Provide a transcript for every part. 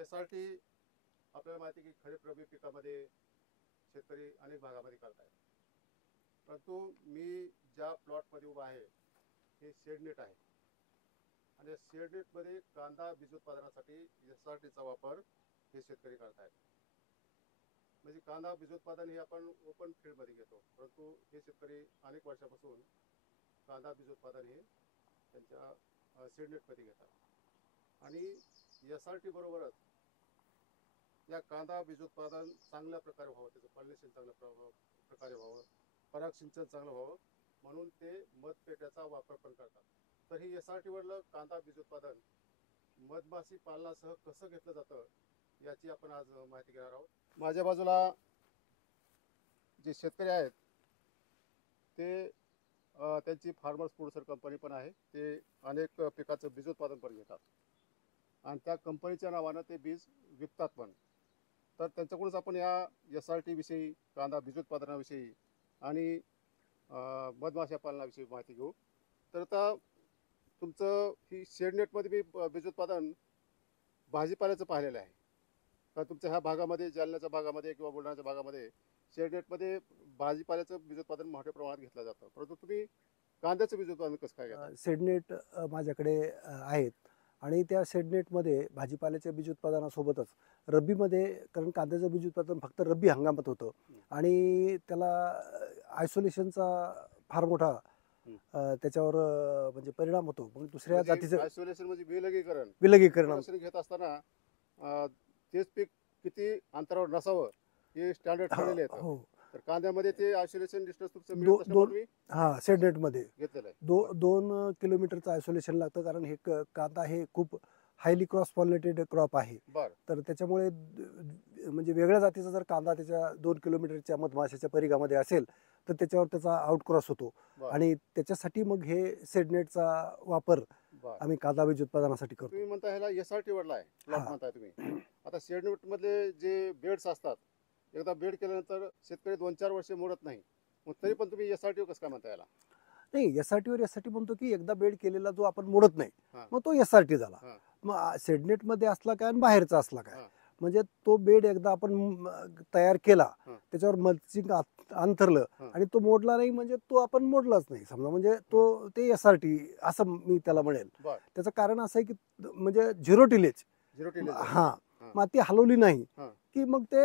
यासाठी आपल्याला माहिती की खरीप रब्बी पिकामध्ये शेतकरी अनेक भागामध्ये करतात, परंतु मी ज्या प्लॉटमध्ये उभा आहे हे शेडनेट आहे आणि शेडनेटमध्ये कांदा बीज उत्पादनासाठी SRTचा वापर हे शेतकरी करतायत. म्हणजे कांदा बीज उत्पादन हे आपण ओपन फील्डमध्ये घेतो, परंतु हे शेतकरी अनेक वर्षापासून कांदा बीज उत्पादन हे त्यांच्या शेडनेटमध्ये घेतात आणि SRT बरोबरच या कांदा बीज उत्पादन चांगल्या प्रकारे व्हावं, त्याचं पॉलिनेशन चांगल्या प्रकारे व्हावं, पराग सिंचन चांगलं व्हावं म्हणून ते मधपेट्याचा वापर पण करतात. तर ही SRT वरलं कांदा बीज उत्पादन मधमाशी पालनासह कसं घेतलं जातं याची आपण आज माहिती घेणार आहोत. माझ्या बाजूला जे शेतकरी आहेत ते त्यांची फार्मर्स प्रोड्युसर कंपनी पण आहे, ते अनेक पिकाचं बीज उत्पादन पण घेतात आणि त्या कंपनीच्या नावानं ते बीज विकतात पण. तर त्यांच्याकडूनच आपण या SRT विषयी, कांदा बीज उत्पादनाविषयी आणि मधमाशा पालनाविषयी माहिती घेऊ. तर आता तुमचं ही शेडनेटमध्ये मी बीज उत्पादन भाजीपाल्याचं पाहिलेलं आहे का? तुमच्या ह्या भागामध्ये, जालन्याच्या भागामध्ये किंवा बुलढाण्याच्या भागामध्ये शेडनेटमध्ये भाजीपाल्याचं बीज उत्पादन मोठ्या प्रमाणात घेतलं जातं, परंतु तुम्ही कांद्याचं बीज उत्पादन कसं काय घेता? शेडनेट माझ्याकडे आहेत आणि त्या शेडनेटमध्ये भाजीपाल्याच्या बीज उत्पादनासोबतच रब्बीमध्ये, कारण कांद्याचं बीज उत्पादन फक्त रब्बी हंगामात होतं आणि त्याला आयसोलेशनचा फार मोठा त्याच्यावर म्हणजे परिणाम होतो. मग दुसऱ्या जातीचं आयसोलेशन म्हणजे विलगीकरण घेत असताना तेच पीक किती अंतरावर नसावं हे स्टँडर्ड ठरलेले आहेत. हो, तर कांद्यामध्ये ते आयसोलेशन डिस्टन्स तुमचं शेडनेटमध्ये घेतलेलं आहे. 2 किलोमीटरचं आयसोलेशन लागतं, कारण हे कांदा हे खूप हायली क्रॉस पॉलिनेटेड क्रॉप आहे. तर त्याच्यामुळे म्हणजे वेगळ्या जातीचा जर कांदा त्याच्या 2 किलोमीटरच्या मधमाशाच्या परिघामध्ये असेल तर त्याच्यावर त्याचा आउटक्रॉस होतो आणि त्याच्यासाठी मग हे शेडनेटचा वापर आम्ही कांदा बीज उत्पादनासाठी करतो. तुम्ही म्हणता ह्याला SRT वरला आहे प्लॉट म्हणताय तुम्ही. आता शेडनेट मधले जे बेड्स असतात, एकदा बेड केल्यानंतर शेतकरी 2-4 वर्षे मोडत नाही, मग तरी पण तुम्ही SRT कसं काय म्हणता याला? नाही, SRT वर यासाठी म्हणतो की एकदा बेड केलेला जो आपण मोडत नाही मग तो SRT झाला. मग शेडनेट मध्ये असला काय आणि बाहेरचा असला काय, म्हणजे तो बेड एकदा आपण तयार केला, त्याच्यावर मल्चिंग अंथरलं आणि तो मोडला नाही म्हणजे तो आपण मोडलाच नाही समजा, म्हणजे तो ते SRT असं मी त्याला म्हणेल. त्याचं कारण असं आहे की म्हणजे झिरो टिलेज माती हलवली नाही की मग ते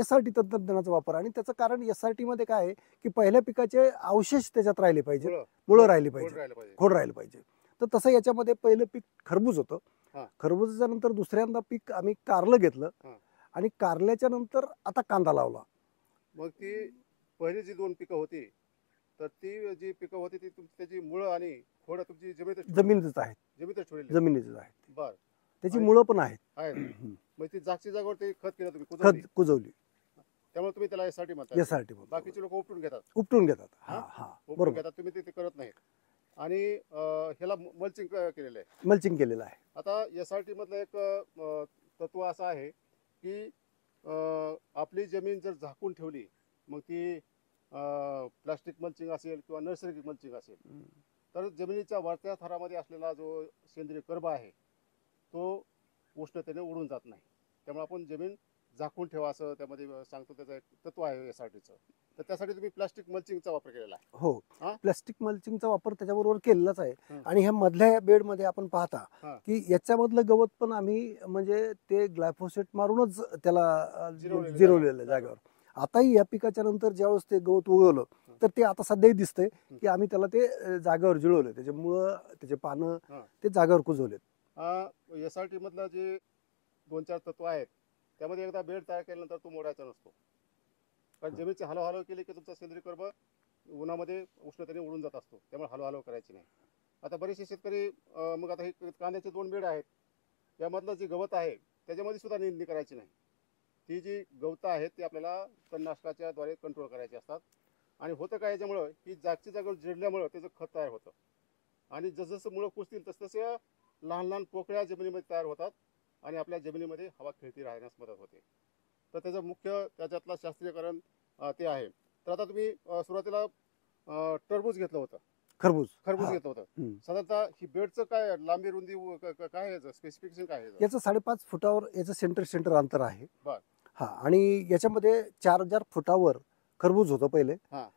SRT तंत्रज्ञानाचा वापर. आणि त्याचं कारण SRT मध्ये काय आहे की पहिल्या पिकाचे अवशेष त्याच्यात राहिले पाहिजे, मुळं राहिली पाहिजे, खोड राहिले पाहिजे. तर तसं याच्यामध्ये पहिलं पीक खरबूज होतं. खरबुजाच्या नंतर दुसऱ्यांदा पीक आम्ही कारलं घेतलं आणि कारल्याच्या नंतर आता कांदा लावला. मग ती पहिली जी 2 पिकं होती, तर ती जी पिकं होती ती त्याची मुळं आणि खोड तुमची जमिनीतच आहेत. जमिनीतच आहेत. बरं, त्याची मुळं पण आहेत. मग ती जागची जागेवर ते खत केलं तुम्ही, कुजवली, त्यामुळे तुम्ही त्याला SRT म्हणता. SRT बाकीचे लोक उपटून घेतात. उपटून घेतात. तुम्ही ते करत नाहीत. आणि ह्याला मल्चिंग केलेलं आहे. मल्चिंग केलेलं आहे. आता SRT मधलं एक तत्व असं आहे की आपली जमीन जर झाकून ठेवली, मग ती प्लास्टिक मल्चिंग असेल किंवा नैसर्गिक मल्चिंग असेल, तर जमिनीच्या वरच्या थरामध्ये असलेला जो सेंद्रिय कर्ब आहे तो उष्णतेने उडून जात नाही. त्यामुळे आपण जमीन झाकून ठेवा असं त्यामध्ये सांगतो, त्याचं एक तत्व आहे SRTचं. तर त्यासाठी तुम्ही प्लास्टिक मल्चिंगचा वापर केलेला आहे. हो, प्लास्टिक मल्चिंगचा वापर त्याच्याबरोबर केलेलाच आहे. आणि ह्या मधल्या बेड मध्ये आपण पाहता की याच्यामधलं गवत पण आम्ही म्हणजे ते ग्लायफोसेट मारूनच त्याला जिरवलेलं जागेवर. आताही या पिकाच्या नंतर ज्यावेळेस ते गवत उगवलं तर ते आता सध्याही दिसतंय की आम्ही त्याला ते जागेवर जिरवलं, त्याचे मुळं, त्याचे पानं ते जागेवर कुजवलेत. SRT मधलं जे 2-4 तत्व आहेत त्यामध्ये एकदा बेड तयार केल्यानंतर तो मोडायचा नसतो, कारण जमिनीची हलव केली की तुमचा सेंद्रिय कर्ब उन्हामध्ये उष्णतेने उडून जात असतो, त्यामुळे हलव करायची नाही. आता बरेचसे शेतकरी मग आता हे कांद्याचे 2 बेड आहेत, त्यामधलं जे गवत आहे त्याच्यामध्ये सुद्धा निंदणी करायची नाही. ती जी गवतं आहेत ती आपल्याला तणनाशकाच्या द्वारे कंट्रोल करायची असतात. आणि होतं काय, याच्यामुळं की जागची जागेवर जिरल्यामुळं त्याचं खत तयार होतं आणि जसजसं मुळं कुजतील तसतसे लहान लहान पोकळ्या जमिनीमध्ये तयार होतात आणि आपल्या जमिनीमध्ये हवा खेळती राहण्यास मदत होते. तर त्याचं मुख्य त्याच्यातलं शास्त्रीय कारण ते आहे. तर आता तुम्ही सुरुवातीला टरबूज घेतलं होतं, खरबूज खरबूज हा. घेत होतं. हम्म. साधारणतः ही बेडचं काय लांबी रुंदी काय आहे स्पेसिफिकेशन काय आहे? याचं 5.5 फुटावर याचं सेंटर अंतर आहे. बर. हा, आणि याच्यामध्ये 4 फुटावर खरबूज होतं पहिले. हा.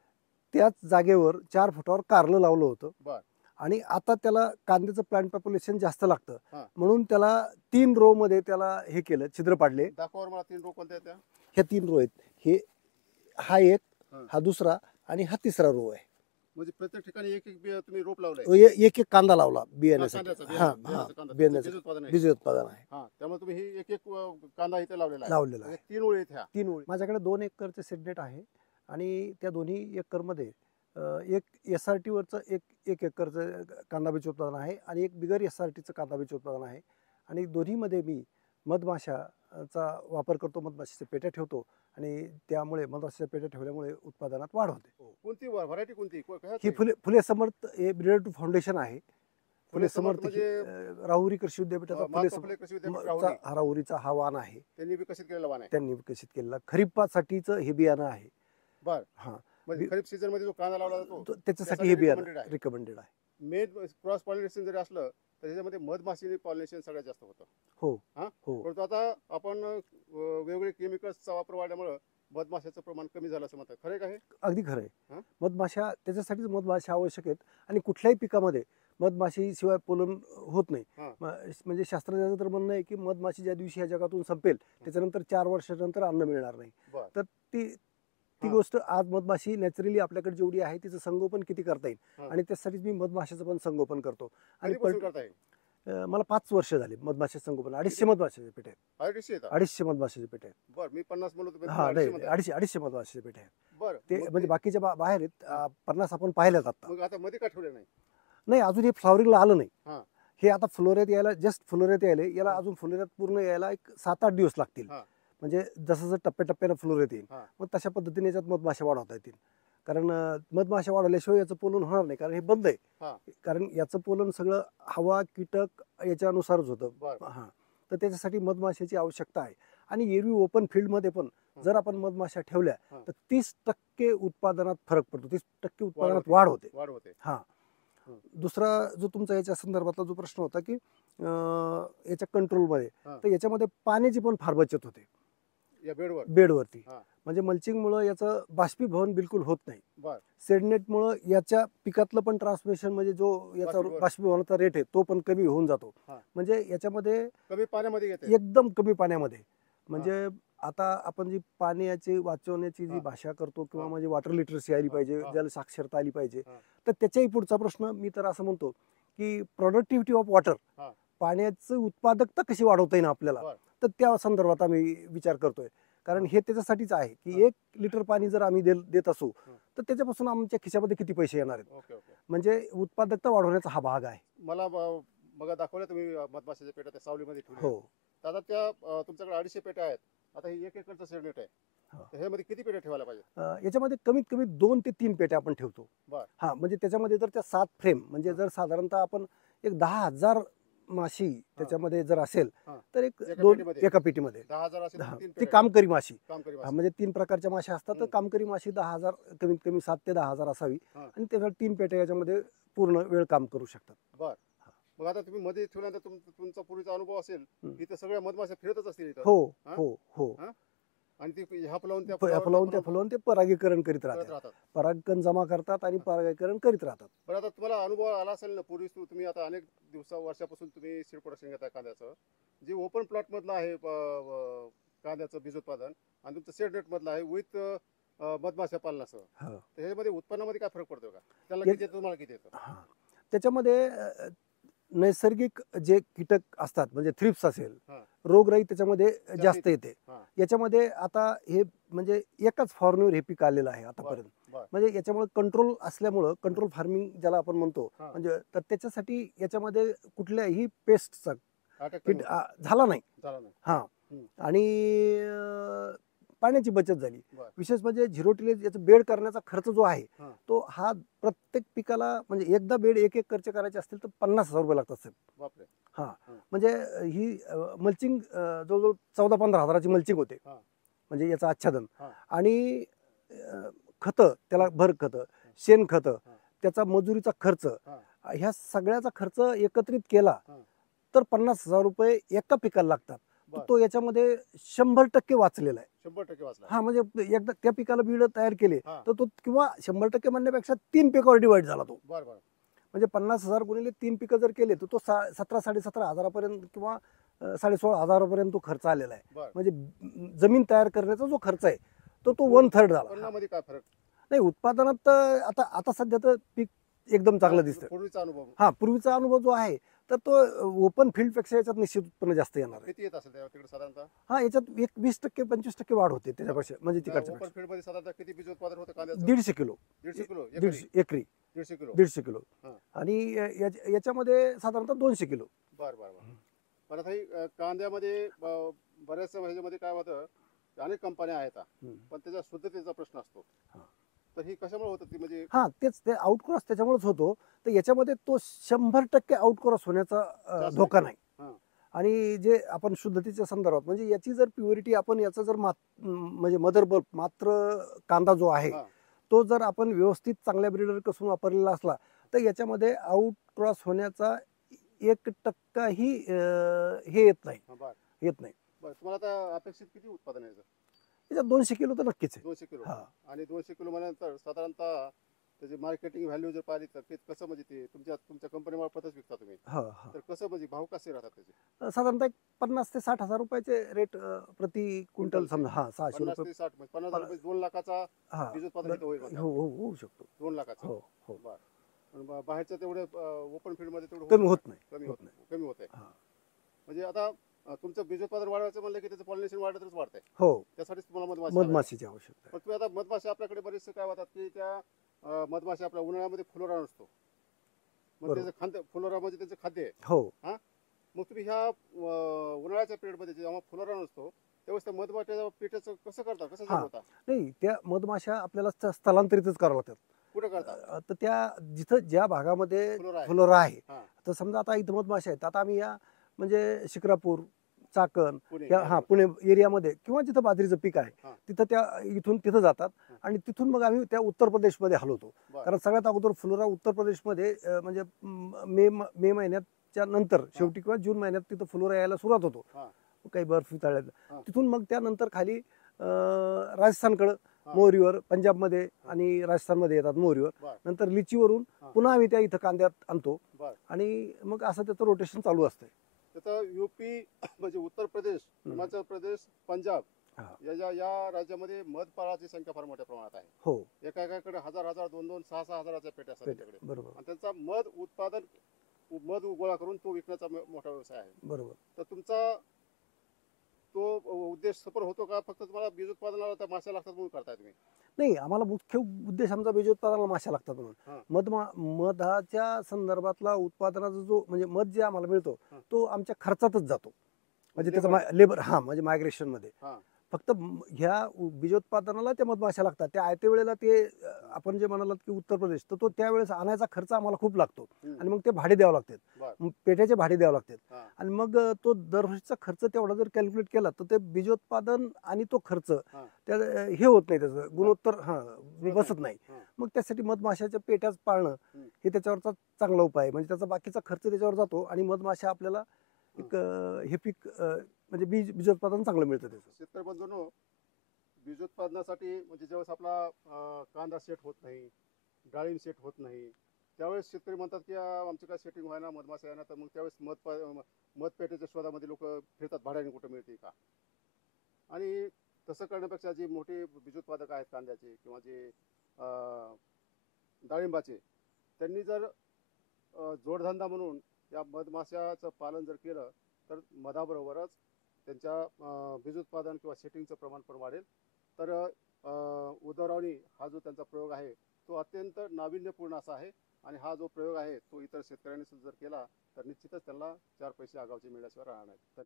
त्याच जागेवर 4 फुटावर कारलं लावलं होतं. बर. आणि आता त्याला कांद्याचं प्लांट पॉप्युलेशन जास्त लागतं, हा. म्हणून त्याला 3 रो मध्ये त्याला हे केलं, छिद्र पाडले. दाखवावर मला 3 रो कोणत्या आहेत त्या? ह्या 3 रो आहेत. हे हा एक, हा. हा दुसरा आणि हा तिसरा रो आहे. म्हणजे प्रत्येक ठिकाणी एक एक तुम्ही रोप लावलंय? एक एक कांदा लावला बियाण्यासाठी. कांद्याचा, हा, बियाण्याचा कांदा. बियाण्याचं बीज उत्पादन आहे. बीज उत्पादन आहे. हा, त्यामुळे तुम्ही ही एक एक कांदा इथे लावलेला आहे. लावलेला आहे. 3 ओळी आहेत ह्या. 3 ओळी. माझ्याकडे 2 एकरचे सेडनेट आहे आणि त्या दोन्ही एकरमध्ये एक SRT वरचं एक एकरचं कांदा बीज उत्पादन आहे आणि एक बिगर SRTचं कांदा बीज उत्पादन आहे. आणि दोन्हीमध्ये मी मधमाशाचा वापर करतो, मधमाशाच्या पेट्या ठेवतो आणि त्यामुळे मधमाशाच्या पेट्या ठेवल्यामुळे उत्पादनात वाढ होते. कोणती व्हरायटी कोणती? ही फुले समर्थ हे ब्रिडर टू फाउंडेशन आहे. फुले समर्थ म्हणजे राहुरी कृषी विद्यापीठाचा महात्मा फुले कृषी विद्यापीठ राहुरी. हा राहुरीचा हा वाण आहे. त्यांनी विकसित केलेला वाण आहे. त्यांनी विकसित केलेला खरीपासाठीचं हे बियाणं आहे. बर. हा, म्हणजे खरीप सीझन मध्ये जो कांदा लावला जातो त्याच्यासाठी हे बियाणं रिकमेंडेड आहे. मेन क्रॉस पॉलिनेशन जरी असलं तर त्याच्यामध्ये मधमाशी पॉलिनेशन सगळ्यात जास्त होतं. हो. हा. हो. परंतु आता आपण वेगवेगळे केमिकल्सचा वापर वाढल्यामुळे मधमाशाचं प्रमाण कमी झालं असं म्हणतात. खरं आहे? अगदी खरं हा? आहे. मधमाशा त्याच्यासाठीच मधमाशा आवश्यक आहेत आणि कुठल्याही पिकामध्ये मधमाशी शिवाय पोलन होत नाही. म्हणजे शास्त्रज्ञांचं तर म्हणणं आहे की मधमाशी ज्या दिवशी या जगातून संपेल त्याच्यानंतर 4 वर्षानंतर अन्न मिळणार नाही. तर ती गोष्ट आज मधमाशी नॅचरली आपल्याकडे जेवढी आहे तिचं संगोपन किती करता येईल आणि त्यासाठीच मी मधमाशाचं पण संगोपन करतो. आणि मला 5 वर्ष झाली मधमाशाचं संगोपन. 250 मधमाशाचे पेटे आहेत. 250 मधमाशाचे पेटे आहेत. बरं, मी 50 म्हणतो. हा, नाही, 250 मधमाशाचे पेटे आहेत. बरं, ते म्हणजे बाकीच्या बाहेर आहेत. 50 आपण पाहिल्यात आता. मग आता मध्ये का ठेवले नाही? नाही, अजून हे फ्लॉवरिंगला आलं नाही. हा. हे आता फ्लोऱ्यात यायला, जस्ट फ्लोऱ्यात यायला याला अजून फ्लोऱ्यात पूर्ण यायला एक 7-8 दिवस लागतील. म्हणजे जसं जसं टप्प्याटप्प्यानं फ्लोऱ्यात येईल मग तशा पद्धतीने याच्यात मधमाशा वाढवता येतील. कारण मधमाशा वाढवल्याशिवाय याचं पोलन होणार नाही, कारण हे बंद आहे. कारण याचं पोलन सगळं हवा, कीटक याच्यानुसारच होतं. हा, तर त्याच्यासाठी मधमाशाची आवश्यकता आहे. आणि एरवी ओपन फील्डमध्ये पण जर आपण मधमाशा ठेवल्या तर 30% उत्पादनात फरक पडतो, 30% उत्पादनात वाढ होते. हा. दुसरा जो तुमचा याच्या संदर्भातला जो प्रश्न होता की याच्या कंट्रोलमध्ये, तर याच्यामध्ये पाण्याची पण फार बचत होते बेडवरती. म्हणजे मल्चिंगमुळे याचं बाष्पीभवन बिलकुल होत नाही. सेडनेटमुळे याच्या पिकातलं पण ट्रान्समिशन, म्हणजे जो याचा बाष्पीभवनाचा रेट आहे तो पण कमी होऊन जातो. म्हणजे याच्यामध्ये कमी पाण्यामध्ये एकदम कमी पाण्यामध्ये, म्हणजे आता आपण जी पाण्याची वाचवण्याची जी भाषा करतो किंवा म्हणजे वॉटर लिटरसी आली पाहिजे, ज्याला साक्षरता आली पाहिजे, तर त्याच्याही पुढचा प्रश्न मी तर असं म्हणतो की प्रोडक्टिव्हिटी ऑफ वॉटर, पाण्याचं उत्पादकता कशी वाढवता येईल आपल्याला, तर त्या संदर्भात आम्ही विचार करतोय. कारण हे त्याच्यासाठीच आहे की 1 लिटर पाणी जर आम्ही देत असू तर त्याच्यापासून आमच्या खिशामध्ये किती पैसे येणार आहेत. म्हणजे उत्पादकता वाढवण्याचा हा भाग आहे. मला बघा दाखवलं तुम्ही मधमाशाच्या पेट्या त्या सावलीमध्ये ठेवल्या. हो. आता त्या तुमच्याकडे 250 पेट्या आहेत. आता हे 1 एकरचं सेडनेट आहे. हे मध्ये किती पेट्या ठेवायला पाहिजे? याच्यामध्ये कमीत कमी 2 ते 3 पेट्या आपण ठेवतो. हा, म्हणजे त्याच्यामध्ये जर त्या 7 फ्रेम, म्हणजे जर साधारणतः आपण एक 10,000 माशी त्याच्यामध्ये जर असेल तर एका पेटीमध्ये 10,000 ती कामकरी माशी, म्हणजे 3 प्रकारच्या माशा असतात. तर कामकरी माशी 10,000, कमीत कमी 7 ते 10,000 असावी आणि त्याच्या 3 पेट्या याच्यामध्ये पूर्ण वेळ काम करू शकतात. बर. मग आता तुम्ही मध्ये ठेवल्यानंतर तुमचा पूर्वीचा अनुभव असेल की ते सगळ्या मधमाशा फिरतच असतील इथं? हो हो हो. आणि ते ह्या फुलावून ते परागीकरण करीत राहतात, परागकण जमा करतात आणि परागीकरण करीत राहतात. बरं, आता तुम्हाला अनुभव आला असेल ना पूर्वी, तुम्ही आता अनेक वर्षापासून तुम्ही सीड प्रोडक्शन घेताय कांद्याचं, जे ओपन प्लॉट मधलं आहे कांद्याचं बीज उत्पादन आणि तुमचं सेडनेट मधलं आहे विथ मधमाशा पालनासह, त्याच्यामध्ये उत्पन्नामध्ये काय फरक पडतो का? त्याला किती येतं, तुम्हाला किती येतं? त्याच्यामध्ये नैसर्गिक जे कीटक असतात, म्हणजे थ्रिप्स असेल, रोगराई त्याच्यामध्ये जास्त येते. याच्यामध्ये आता हे म्हणजे एकाच फॉर्मवर हे पीक आलेलं आहे आतापर्यंत. म्हणजे याच्यामुळे कंट्रोल असल्यामुळं, कंट्रोल फार्मिंग ज्याला आपण म्हणतो, म्हणजे तर त्याच्यासाठी याच्यामध्ये कुठल्याही पेस्टचा झाला नाही. हा, आणि पाण्याची बचत झाली. विशेष म्हणजे 0 टिलेज याचं बेड करण्याचा खर्च जो आहे तो हा प्रत्येक पिकाला, म्हणजे एकदा बेड 1 एकरचे करायचे असतील तर 50,000 रुपये लागतात. हा, म्हणजे ही मल्चिंग जवळजवळ 14-15 हजाराची मल्चिंग होते, म्हणजे याचं आच्छादन आणि खतं, त्याला भर खतं, शेण खतं, त्याचा मजुरीचा खर्च, हा. ह्या सगळ्याचा खर्च एकत्रित केला हा. तर 50,000 रुपये एका पिकाला लागतात. तर बर. तो याच्यामध्ये 100% वाचलेला आहे. 100% वाचला. हा, म्हणजे एकदा त्या पिकाला बीड तयार केले हा. तर तो, किंवा 100% म्हणण्यापेक्षा 3 पिकावर डिवाइड झाला तो. बर बर. म्हणजे 50,000 गुणिले 3 पिकं जर केले तर तो 17,500 पर्यंत किंवा 16,500 पर्यंत तो खर्च आलेला आहे. बर. म्हणजे जमीन तयार करण्याचा जो खर्च आहे तो 1/3 झाला. उत्पन्नामध्ये काय फरक? नाही, उत्पादनात तर आता आता सध्या तर पीक एकदम चांगलं दिसतं. पूर्वीचा अनुभव हा, पूर्वीचा अनुभव जो आहे तर तो ओपन फील्ड पेक्षा याच्यात निश्चित उत्पन्न जास्त येणार आहे. किती येत असेल तिकडे साधारणतः? हा, याच्यात एक 20% 25% वाढ होते त्याच्यापेक्षा, म्हणजे तिकडच्या ओपन फील्ड मध्ये साधारणतः किती बीज उत्पादन होतं कांद्याचं? 150 किलो 150 किलो एकरी एकरी 150 किलो 150 किलो. हा. आणि याच्यामध्ये साधारणतः 200 किलो. बर बर बर. पण आता ही कांद्यामध्ये बऱ्याचशा ह्याच्यामध्ये काय होतं, अनेक कंपन्या आहेत पण त्याच्या शुद्धतेचा प्रश्न असतो. हा. तर ही कशामुळे होतं ती, म्हणजे हा, तेच ते आउटक्रॉस त्याच्यामुळेच होतो. तर याच्यामध्ये तो 100% आउटक्रॉस होण्याचा जास्त धोका नाही. हा. आणि जे आपण शुद्धतेच्या संदर्भात, म्हणजे याची जर प्युरिटी आपण याचा जर म्हणजे मदर बल्ब मात्र कांदा जो आहे हा. तो जर आपण व्यवस्थित चांगल्या ब्रीडर कसून वापरलेला असला तर याच्यामध्ये आउटक्रॉस होण्याचा 1% ही हे येत नाही. हा, बर येत नाही. बर. तुम्हाला आता अपेक्षित किती उत्पादन आहे याचं? त्याच्यात 200 किलो तर नक्कीच आहे. 200 किलो. हा. आणि 200 किलो म्हणल्यानंतर साधारणतः त्याची मार्केटिंग व्हॅल्यू जर पाहिली तर कसं, म्हणजे ते तुमच्या कंपनी मार्फतच विकता तुम्ही, हा, हा. तर कसं, म्हणजे भाव कसे राहतात त्याचे? साधारणतः 50 ते 60,000 रुपयाचे रेट प्रति क्विंटल समजा. हा, 600 50 रुपये. ते 60 म्हणजे 50,000 रुपये 2 लाखाचा हा, बीज उत्पादन इथं होईल म्हणतात. होऊ शकतो. 2 लाखाचं. हो, हो. बर. पण बाहेरच्या तेवढे ओपन फील्ड मध्ये तेवढं कमी होत नाही. कमी होत होत कमी होत आहे. हा. म्हणजे आता तुमचं बीज उत्पादन वाढवायचं म्हणलं की त्याचं पॉलिनेशन वाढलं तरच वाढतंय. हो, त्यासाठीच तुम्हाला मधमाशी लावायला. मधमाशीची आवश्यकता आहे. पण तुम्ही आता मधमाशी आपल्याकडे बरेचसे काय होतात की त्या मधमाशी आपल्या उन्हाळ्यामध्ये फुलोरा नसतो, मग बरोबर. त्याचं खाद्य, फुलोरा म्हणजे त्याचं खाद्य आहे. हो, मग तुम्ही ह्या उन्हाळ्याच्या पिरियडमध्ये जेव्हा फुलोरा नसतो त्यावेळेस त्या मधमाशीच्या पिठाचं कसं करता, कसं हा. जगवता? नाही, त्या मधमाशा आपल्याला स्थलांतरितच करावं लागतात. कुठं करता? तर त्या जिथं ज्या भागामध्ये फुलोरा आहे. फुलोरा आहे, हा. तर समजा आता इथं मधमाशा आहेत, आता आम्ही या म्हणजे शिक्रापूर, चाकण, पुणे या हा पुणे एरियामध्ये किंवा जिथं बाजरीचं पीक आहे हा. तिथं त्या इथून तिथं जातात. हा. आणि तिथून मग आम्ही त्या उत्तर प्रदेशमध्ये हलवतो. बरं. कारण सगळ्यात अगोदर फुलोरा उत्तर प्रदेशमध्ये म्हणजे मे महिन्याच्या नंतर शेवटी किंवा जून महिन्यात तिथं फुलोरा यायला सुरुवात होतो. हा. काही बर्फ तळ्यात. हा. तिथून मग त्यानंतर खाली राजस्थानकडं हा. मोहरीवर, पंजाबमध्ये आणि राजस्थानमध्ये येतात मोहरीवर. बरं. नंतर लिचीवरून हा. पुन्हा आम्ही त्या इथं कांद्यात आणतो. बरं. आणि मग असं त्याचं रोटेशन चालू असतंय. त्याचा युपी म्हणजे उत्तर प्रदेश, हिमाचल प्रदेश, पंजाब हा. या राज्यामध्ये मधपाळाची संख्या फार मोठ्या प्रमाणात आहे. हो, एकाकडे 1000, 2,000, 6,000 हजाराच्या पेट्या असतात त्यांच्याकडे. बरोबर आणि त्यांचा मध उत्पादन, मध गोळा करून तो विकण्याचा मोठा व्यवसाय आहे. बरोबर. तर तुमचा तो उद्देश सफल होतो का? फक्त तुम्हाला बीज उत्पादनाला त्या माश्या लागतात म्हणून करताय तुम्ही? नाही, आम्हाला मुख्य उद्देश आमचा बीजोत्पादनाला माश्या लागतात हा. म्हणून. मधाच्या संदर्भातला उत्पादनाचा जो म्हणजे मध जे आम्हाला मिळतो हा. तो आमच्या खर्चातच जातो. म्हणजे Labor. त्याचा लेबर, हा, म्हणजे मायग्रेशन मध्ये हा. फक्त ह्या बीजोत्पादनाला त्या मधमाशा लागतात. त्या आयत्या वेळेला ते आपण जे म्हणालात की उत्तर प्रदेश, तर तो त्यावेळेस आणायचा खर्च आम्हाला खूप लागतो. आणि मग ते भाडे द्यावं लागतात, बरं. पेट्याचे भाडे द्यावं लागतात. हा. आणि मग तो दरवर्षीचा खर्च तेवढा जर कॅल्क्युलेट केला तर ते बीजोत्पादन आणि तो खर्च हा. त्या हे होत नाही, त्याचं गुणोत्तर बसत नाही. हा. मग त्यासाठी मधमाशाच्या पेट्याच पाळणं हे त्याच्यावरचा चांगला उपाय आहे. म्हणजे त्याचा बाकीचा खर्च त्याच्यावर जातो आणि मधमाशा आपल्याला एक हे पीक म्हणजे बीजोत्पादन चांगलं मिळतं त्याचं. शेतकरी बंधूंनो, बीजोत्पादनासाठी म्हणजे ज्यावेळेस आपला कांदा सेट होत नाही, डाळिंब सेट होत नाही, त्यावेळेस शेतकरी म्हणतात की आमची काय सेटिंग व्हायना, मधमाशा येणार. तर मग त्यावेळेस मध पेट्याच्या शोधामध्ये लोक फिरतात, भाड्याने कुठं मिळते का. आणि तसं करण्यापेक्षा जे मोठे बीजोत्पादक आहेत कांद्याचे किंवा जे डाळिंबाचे, त्यांनी जर जोडधंदा म्हणून या मधमाशाचं पालन जर केलं तर मधाबरोबरच त्यांच्या बीजोत्पादन किंवा सेटिंगचं प्रमाण पण वाढेल. तर उदरवणी हा जो त्यांचा प्रयोग आहे तो अत्यंत नाविन्यपूर्ण असा आहे. आणि हा जो प्रयोग आहे तो इतर शेतकऱ्यांनी सुद्धा जर केला तर निश्चितच त्यांना 4 पैसे आगाऊचे मिळाल्याशिवाय राहणार नाही.